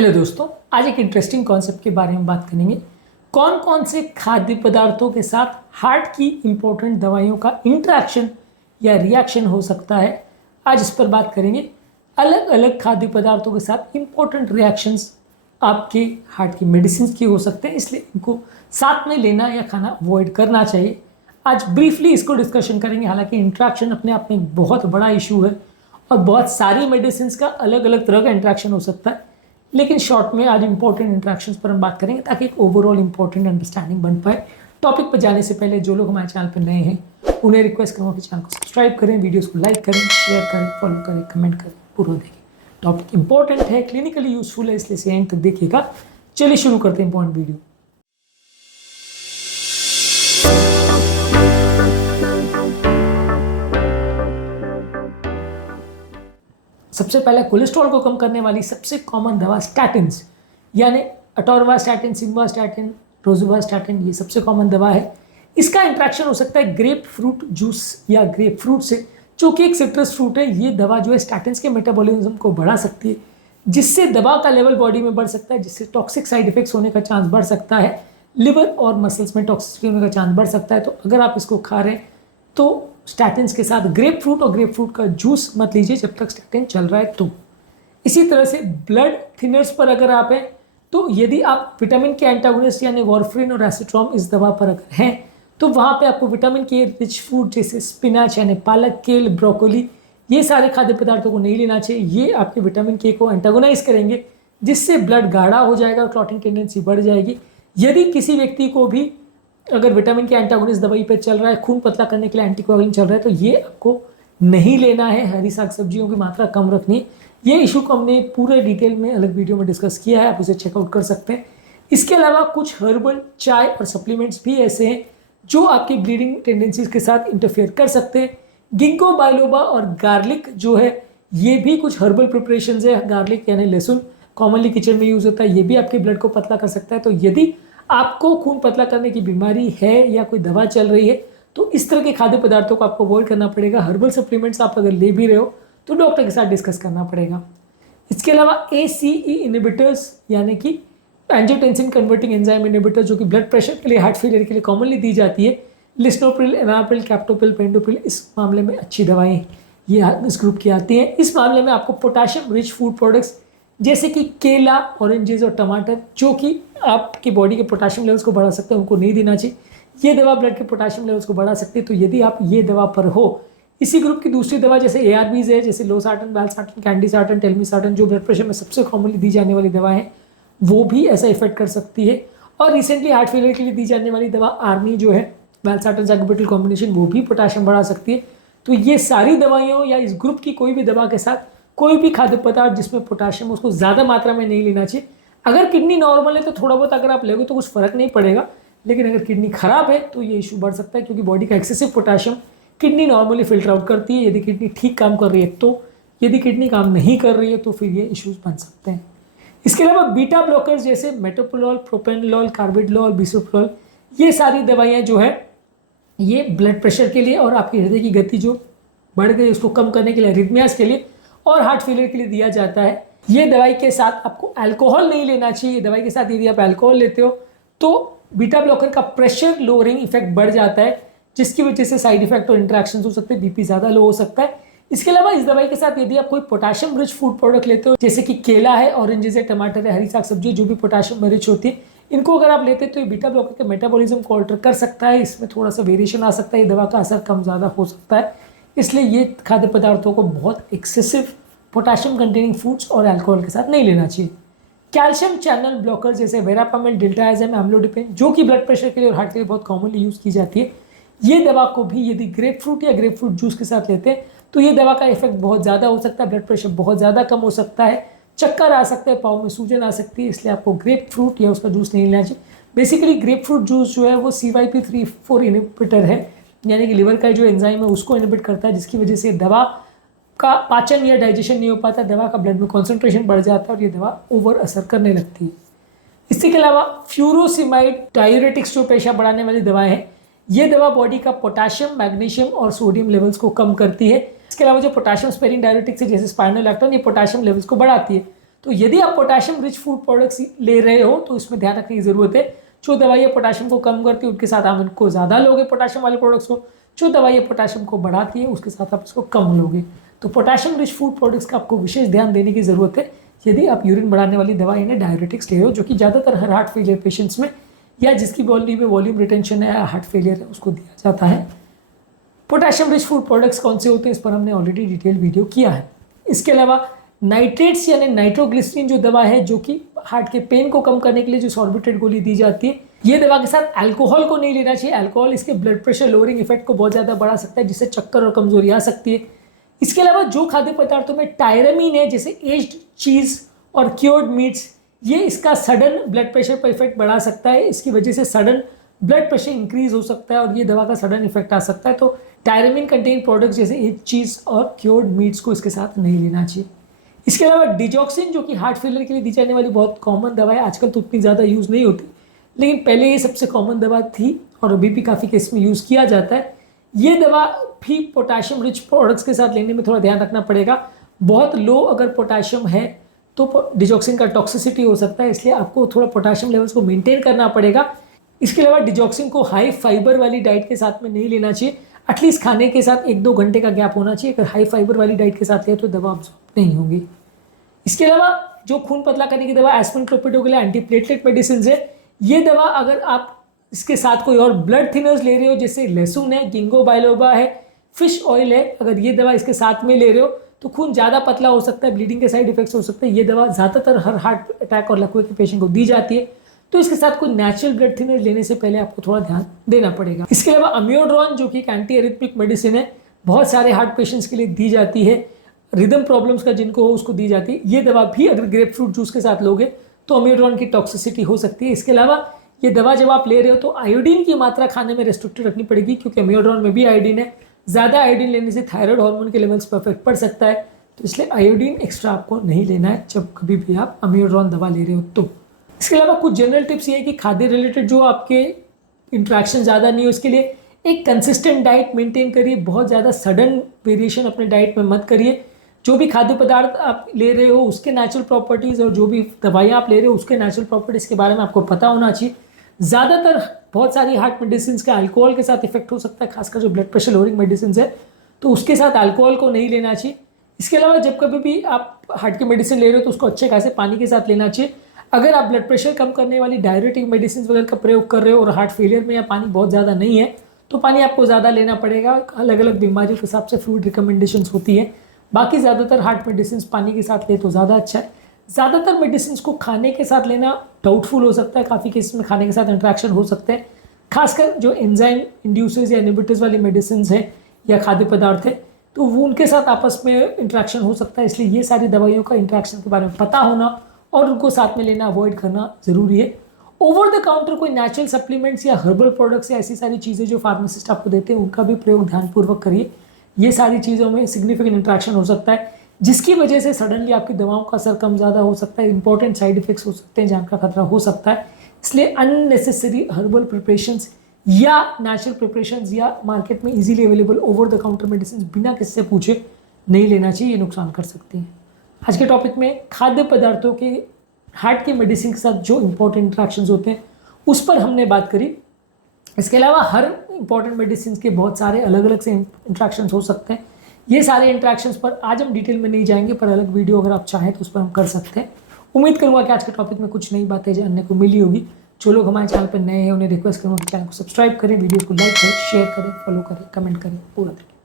Hello दोस्तों, आज एक इंटरेस्टिंग कॉन्सेप्ट के बारे में बात करेंगे। कौन कौन से खाद्य पदार्थों के साथ हार्ट की इंपॉर्टेंट दवाइयों का इंटरेक्शन या रिएक्शन हो सकता है, आज इस पर बात करेंगे। अलग अलग खाद्य पदार्थों के साथ इंपॉर्टेंट रिएक्शंस आपके हार्ट की मेडिसिन की हो सकते हैं, इसलिए इनको साथ में लेना या खाना अवॉइड करना चाहिए। आज ब्रीफली इसको डिस्कशन करेंगे। हालांकि इंट्रैक्शन अपने आप में एक बहुत बड़ा इशू है और बहुत सारी मेडिसिन का अलग अलग तरह का इंट्रैक्शन हो सकता है, लेकिन शॉर्ट में आज इंपॉर्टेंट इंट्रैक्शंस पर हम बात करेंगे ताकि एक ओवरऑल इंपॉर्टेंट अंडरस्टैंडिंग बन पाए। टॉपिक पर जाने से पहले जो लोग हमारे चैनल पर नए हैं उन्हें रिक्वेस्ट करूँगा कि चैनल को सब्सक्राइब करें, वीडियोस को लाइक करें, शेयर करें, फॉलो करें, कमेंट करें, पूरा देखें। टॉपिक इंपॉर्टेंट है, क्लिनिकली यूजफुल है, इसलिए इसे एंड तक देखिएगा। चलिए शुरू करते हैं इंपॉर्टेंट वीडियो। सबसे पहले कोलेस्ट्रॉल को कम करने वाली सबसे कॉमन दवा स्टैटिन्स, यानी अटोरवास्टैटिन, सिम्वास्टैटिन, रोजुवास्टैटिन, ये सबसे कॉमन दवा है। इसका इंट्रैक्शन हो सकता है ग्रेप फ्रूट जूस या ग्रेप फ्रूट से, जो कि एक सिट्रस फ्रूट है। ये दवा जो है स्टैटिन्स के मेटाबॉलिज्म को बढ़ा सकती है, जिससे दवा का लेवल बॉडी में बढ़ सकता है, जिससे टॉक्सिक साइड इफेक्ट्स होने का चांस बढ़ सकता है, लिवर और मसल्स में टॉक्सिसिटी होने का चांस बढ़ सकता है। तो अगर आप इसको खा रहे हैं तो स्टैटिन्स के साथ ग्रेप फ्रूट और ग्रेप फ्रूट का जूस मत लीजिए जब तक स्टैटिन चल रहा है। तो इसी तरह से ब्लड थिनर्स पर अगर आप हैं, तो यदि आप विटामिन के एंटागोनिस्ट यानी वारफरिन और एसिट्रॉम इस दवा पर अगर हैं, तो वहाँ पे आपको विटामिन के रिच फूड जैसे स्पिनाच यानी पालक, केल, ब्रोकोली, ये सारे खाद्य पदार्थों को नहीं लेना चाहिए। ये आपके विटामिन के को एंटागोनाइज करेंगे, जिससे ब्लड गाढ़ा हो जाएगा और क्लॉटिंग टेंडेंसी बढ़ जाएगी। यदि किसी व्यक्ति को भी अगर विटामिन के एंटागोनिस्ट दवाई पे चल रहा है, खून पतला करने के लिए एंटीकोएगुलेंट चल रहा है, तो ये आपको नहीं लेना है। हरी साग सब्जियों की मात्रा कम रखनी है। ये इशू को हमने पूरे डिटेल में अलग वीडियो में डिस्कस किया है, आप उसे चेकआउट कर सकते हैं। इसके अलावा कुछ हर्बल चाय और सप्लीमेंट्स भी ऐसे हैं जो आपकी ब्लीडिंग टेंडेंसीज के साथ इंटरफेयर कर सकते हैं। गिंको बाइलोबा और गार्लिक जो है, ये भी कुछ हर्बल प्रिपरेशन है। गार्लिक यानी लहसुन कॉमनली किचन में यूज होता है, ये भी आपके ब्लड को पतला कर सकता है। तो यदि आपको खून पतला करने की बीमारी है या कोई दवा चल रही है, तो इस तरह के खाद्य पदार्थों को आपको अवॉइड करना पड़ेगा। हर्बल सप्लीमेंट्स आप अगर ले भी रहे हो तो डॉक्टर के साथ डिस्कस करना पड़ेगा। इसके अलावा ACE इनिबिटर्स यानी कि एंजियोटेंसिन कन्वर्टिंग एंजाइम इनिबिटर, जो कि ब्लड प्रेशर के लिए, हार्ट फेलियर के लिए कॉमनली दी जाती है, लिस्नोप्रिल, एनाप्रिल, कैप्टोप्रिल, पेंडोप्रिल, इस मामले में अच्छी दवाएं ये इस ग्रुप की आती हैं। इस मामले में आपको पोटाशियम रिच फूड प्रोडक्ट्स जैसे कि केला, ऑरेंजेस और टमाटर, जो कि आपकी बॉडी के पोटाशियम लेवल्स को बढ़ा सकते हैं, उनको नहीं देना चाहिए। ये दवा ब्लड के पोटाशियम लेवल्स को बढ़ा सकती है। तो यदि आप ये दवा पर हो, इसी ग्रुप की दूसरी दवा जैसे ARBs है, जैसे लोसार्टन, वैल्सार्टन, कैंडीसार्टन, टेलमिसार्टन, जो ब्लड प्रेशर में सबसे कॉमनली दी जाने वाली दवा है, वो भी ऐसा इफेक्ट कर सकती है। और रिसेंटली हार्ट फेलियर के लिए दी जाने वाली दवा आर्मी जो है, वैल्सार्टन सैकुबिट्रिल कॉम्बिनेशन, वो भी पोटाशियम बढ़ा सकती है। तो ये सारी दवाइयों या इस ग्रुप की कोई भी दवा के साथ कोई भी खाद्य पदार्थ जिसमें पोटाशियम, उसको ज़्यादा मात्रा में नहीं लेना चाहिए। अगर किडनी नॉर्मल है तो थोड़ा बहुत अगर आप लेगे तो कुछ फर्क नहीं पड़ेगा, लेकिन अगर किडनी खराब है तो ये इशू बढ़ सकता है, क्योंकि बॉडी का excessive potassium kidney normally filter out करती है। यदि किडनी ठीक काम कर रही है तो, यदि किडनी काम नहीं कर रही है तो फिर ये इशूज़ बन सकते हैं। इसके अलावा बीटा ब्लॉकर्स जैसे मेटोप्रोलोल, प्रोपेनोलोल, कार्बिडोल, बिसोप्रोल, ये सारी दवाइयाँ जो है, ये ब्लड प्रेशर के लिए और आपकी हृदय की गति जो बढ़ गई उसको कम करने के लिए, अरिथमियास के लिए और हार्ट फेलियर के लिए दिया जाता है। ये दवाई के साथ आपको अल्कोहल नहीं लेना चाहिए। दवाई के साथ यदि आप अल्कोहल लेते हो तो बीटा ब्लॉकर का प्रेशर लोअरिंग इफेक्ट बढ़ जाता है, जिसकी वजह से साइड इफेक्ट और इंटरेक्शन हो सकते हैं, बीपी ज़्यादा लो हो सकता है। इसके अलावा इस दवाई के साथ यदि आप कोई पोटाशियम रिच फूड प्रोडक्ट लेते हो, जैसे कि केला है, ऑरेंजेस है, टमाटर है, हरी साग सब्जी जो भी पोटाशियम में रिच होती है, इनको अगर आप लेते हैं तो ये बीटा ब्लॉकर के मेटाबॉलिज्म को ऑल्टर कर सकता है। इसमें थोड़ा सा वेरिएशन आ सकता है, ये दवा का असर कम ज़्यादा हो सकता है। इसलिए ये खाद्य पदार्थों को बहुत एक्सेसिव पोटाशियम कंटेनिंग फूड्स और अल्कोहल के साथ नहीं लेना चाहिए। कैल्शियम चैनल ब्लॉकर जैसे वेरापामिल, डिल्टायाजेम, एम्लोडिपिन, जो कि ब्लड प्रेशर के लिए और हार्ट के लिए बहुत कॉमनली यूज़ की जाती है, ये दवा को भी यदि ग्रेप फ्रूट या ग्रेप फ्रूट जूस के साथ लेते हैं तो ये दवा का इफेक्ट बहुत ज़्यादा हो सकता है, ब्लड प्रेशर बहुत ज़्यादा कम हो सकता है, चक्कर आ सकते हैं, पाँव में सूजन आ सकती है। इसलिए आपको ग्रेप फ्रूट या उसका जूस नहीं लेना चाहिए। बेसिकली ग्रेप फ्रूट जूस जो है वो CYP3/4 इनिबिटर है, यानी कि लिवर का जो एंजाइम है उसको इनिबिट करता है, जिसकी वजह से दवा का पाचन या डाइजेशन नहीं हो पाता, दवा का ब्लड में कॉन्सेंट्रेशन बढ़ जाता है और ये दवा ओवर असर करने लगती है। इसके अलावा फ्यूरोसिमाइड डायूरेटिक्स जो पेशा बढ़ाने वाली दवाएं हैं, ये दवा बॉडी का पोटाशियम, मैग्नीशियम और सोडियम लेवल्स को कम करती है। इसके अलावा जो पोटाशियम स्पेरिंग डायूरेटिक्स है जैसे स्पाइनोलैक्टोन, ये पोटाशियम लेवल्स को बढ़ाती है। तो यदि आप पोटेशियम रिच फूड प्रोडक्ट्स ले रहे हो तो इसमें ध्यान रखने की ज़रूरत है, जो दवाइयाँ पोटेशियम को कम करती है उनके साथ आप इनको ज़्यादा लोगे पोटेशियम वाले प्रोडक्ट्स को, जो दवाइयाँ पोटेशियम को बढ़ाती है उसके साथ आप इसको कम लोगे। तो पोटेशियम रिच फूड प्रोडक्ट्स का आपको विशेष ध्यान देने की ज़रूरत है यदि आप यूरिन बढ़ाने वाली दवाई यानी डायरेटिक्स ले रहे हो, जो कि ज़्यादातर हर हार्ट फेलियर पेशेंट्स में या जिसकी बॉडी में वॉल्यूम रिटेंशन है, हार्ट फेलियर है, उसको दिया जाता है। पोटेशियम रिच फूड प्रोडक्ट्स कौन से होते हैं इस पर हमने ऑलरेडी डिटेल वीडियो किया है। इसके अलावा नाइट्रेट्स यानी नाइट्रोग्लिसरीन जो दवा है, जो कि हार्ट के पेन को कम करने के लिए जो सॉर्बिटेड गोली दी जाती है, ये दवा के साथ अल्कोहल को नहीं लेना चाहिए। अल्कोहल इसके ब्लड प्रेशर लोअरिंग इफेक्ट को बहुत ज़्यादा बढ़ा सकता है, जिससे चक्कर और कमजोरी आ सकती है। इसके अलावा जो खाद्य पदार्थों में टायरामीन है, जैसे एज्ड चीज़ और क्योर्ड मीट्स, ये इसका सडन ब्लड प्रेशर पर इफेक्ट बढ़ा सकता है। इसकी वजह से सडन ब्लड प्रेशर इंक्रीज हो सकता है और ये दवा का सडन इफेक्ट आ सकता है। तो टायरामीन कंटेन प्रोडक्ट्स जैसे एज्ड चीज़ और क्योर्ड मीट्स को इसके साथ नहीं लेना चाहिए। इसके अलावा डिजॉक्सिन, जो कि हार्ट फेलियर के लिए दी जाने वाली बहुत कॉमन दवा है, आजकल तो उतनी ज़्यादा यूज़ नहीं होती, लेकिन पहले ये सबसे कॉमन दवा थी और अभी भी काफ़ी केस में यूज़ किया जाता है। ये दवा भी पोटेशियम रिच प्रोडक्ट्स के साथ लेने में थोड़ा ध्यान रखना पड़ेगा। बहुत लो अगर पोटेशियम है तो डिजॉक्सिन का टॉक्सिसिटी हो सकता है, इसलिए आपको थोड़ा पोटेशियम लेवल्स को मेंटेन करना पड़ेगा। इसके अलावा डिजॉक्सिन को हाई फाइबर वाली डाइट के साथ में नहीं लेना चाहिए। एटलीस्ट खाने के साथ 1-2 घंटे का गैप होना चाहिए। अगर हाई फाइबर वाली डाइट के साथ ले तो दवा अब्सॉर्ब नहीं होगी। इसके अलावा जो खून पतला करने की दवा एस्पिरिन, क्लोपिडोग्रेल एंटीप्लेटलेट मेडिसिन है, ये दवा अगर आप इसके साथ कोई और ब्लड थिनर्स ले रहे हो, जैसे लहसुन है, गिंगो बाइलोबा है, फिश ऑयल है, अगर ये दवा इसके साथ में ले रहे हो तो खून ज़्यादा पतला हो सकता है, ब्लीडिंग के साइड इफेक्ट्स हो सकते हैं। ये दवा ज़्यादातर हर हार्ट अटैक और लकवे के पेशेंट को दी जाती है, तो इसके साथ कोई नेचुरल ब्लड थिनर लेने से पहले आपको थोड़ा ध्यान देना पड़ेगा। इसके अलावा अम्योड्रॉन, जो कि एक एंटी एरिथमिक मेडिसिन है, बहुत सारे हार्ट पेशेंट्स के लिए दी जाती है। रिदम प्रॉब्लम्स का जिनको हो उसको दी जाती है। ये दवा भी अगर ग्रेप फ्रूट जूस के साथ लोगे तो अम्योड्रॉन की टॉक्सिसिटी हो सकती है। इसके अलावा ये दवा जब आप ले रहे हो तो आयोडीन की मात्रा खाने में रेस्ट्रिक्टेड रखनी पड़ेगी, क्योंकि अम्योड्रॉन में भी आयोडीन है। ज़्यादा आयोडीन लेने से थायराइड हार्मोन के लेवल्स पर इफेक्ट पड़ सकता है, तो इसलिए आयोडीन एक्स्ट्रा आपको नहीं लेना है जब कभी भी आप अम्योड्रॉन दवा ले रहे हो तो। इसके अलावा कुछ जनरल टिप्स ये है कि खाद्य रिलेटेड जो आपके इंट्रैक्शन ज़्यादा नहीं हो, उसके लिए एक कंसिस्टेंट डाइट मेंटेन करिए। बहुत ज़्यादा सडन वेरिएशन अपने डाइट में मत करिए। जो भी खाद्य पदार्थ आप ले रहे हो उसके नेचुरल प्रॉपर्टीज़ और जो भी दवाइयाँ आप ले रहे हो उसके नेचुरल प्रॉपर्टीज़ के बारे में आपको पता होना चाहिए। ज़्यादातर बहुत सारी हार्ट मेडिसिन का अल्कोहल के साथ इफेक्ट हो सकता है, खासकर जो ब्लड प्रेशर लोअरिंग मेडिसिन है, तो उसके साथ अल्कोहल को नहीं लेना चाहिए। इसके अलावा जब कभी भी आप हार्ट की मेडिसिन ले रहे हो तो उसको अच्छे खासे पानी के साथ लेना चाहिए। अगर आप ब्लड प्रेशर कम करने वाली डायरेटिक मेडिसिन वगैरह का प्रयोग कर रहे हो और हार्ट फेलियर में या पानी बहुत ज़्यादा नहीं है तो पानी आपको ज़्यादा लेना पड़ेगा। अलग अलग बीमारियों के हिसाब से फ्लूइड रिकमेंडेशंस होती है। बाकी ज़्यादातर हार्ट मेडिसिन पानी के साथ ले तो ज़्यादा अच्छा है। ज़्यादातर मेडिसिन को खाने के साथ लेना डाउटफुल हो सकता है, काफ़ी केस में खाने के साथ इंट्रैक्शन हो सकते हैं, खासकर जो एंजाइम इंड्यूसेस या इनहिबिटर्स वाली मेडिसिन है या खाद्य पदार्थ है, तो वो उनके साथ आपस में इंट्रैक्शन हो सकता है। इसलिए ये सारी दवाइयों का इंट्रैक्शन के बारे में पता होना और उनको साथ में लेना अवॉइड करना ज़रूरी है। ओवर द काउंटर कोई नेचुरल सप्लीमेंट्स या हर्बल प्रोडक्ट्स या ऐसी सारी चीज़ें जो फार्मासिस्ट आपको देते हैं उनका भी प्रयोग ध्यानपूर्वक करिए। ये सारी चीज़ों में सिग्निफिकेंट इंट्रैक्शन हो सकता है, जिसकी वजह से सडनली आपकी दवाओं का असर कम ज़्यादा हो सकता है, इंपॉर्टेंट साइड इफेक्ट्स हो सकते हैं, जान का खतरा हो सकता है। इसलिए अननेसेसरी हर्बल प्रिपरेशंस या नेचुरल प्रिपरेशंस या मार्केट में easily available over the counter medicine बिना किससे पूछे नहीं लेना चाहिए, ये नुकसान कर सकती हैं। आज के टॉपिक में खाद्य पदार्थों के हार्ट की मेडिसिन के साथ जो इंपॉर्टेंट इंट्रैक्शंस होते हैं उस पर हमने बात करी। इसके अलावा हर इंपॉर्टेंट मेडिसिन के बहुत सारे अलग अलग से इंट्रैक्शंस हो सकते हैं। ये सारे इंट्रैक्शंस पर आज हम डिटेल में नहीं जाएंगे, पर अलग वीडियो अगर आप चाहें तो उस पर हम कर सकते हैं। उम्मीद करूंगा कि आज के टॉपिक में कुछ नई बातें जानने को मिली होगी। जो लोग हमारे चैनल पर नए हैं उन्हें रिक्वेस्ट करूँगा कि चैनल को सब्सक्राइब करें, वीडियो को लाइक करें, शेयर करें, फॉलो करें, कमेंट करें, पूरा देखें।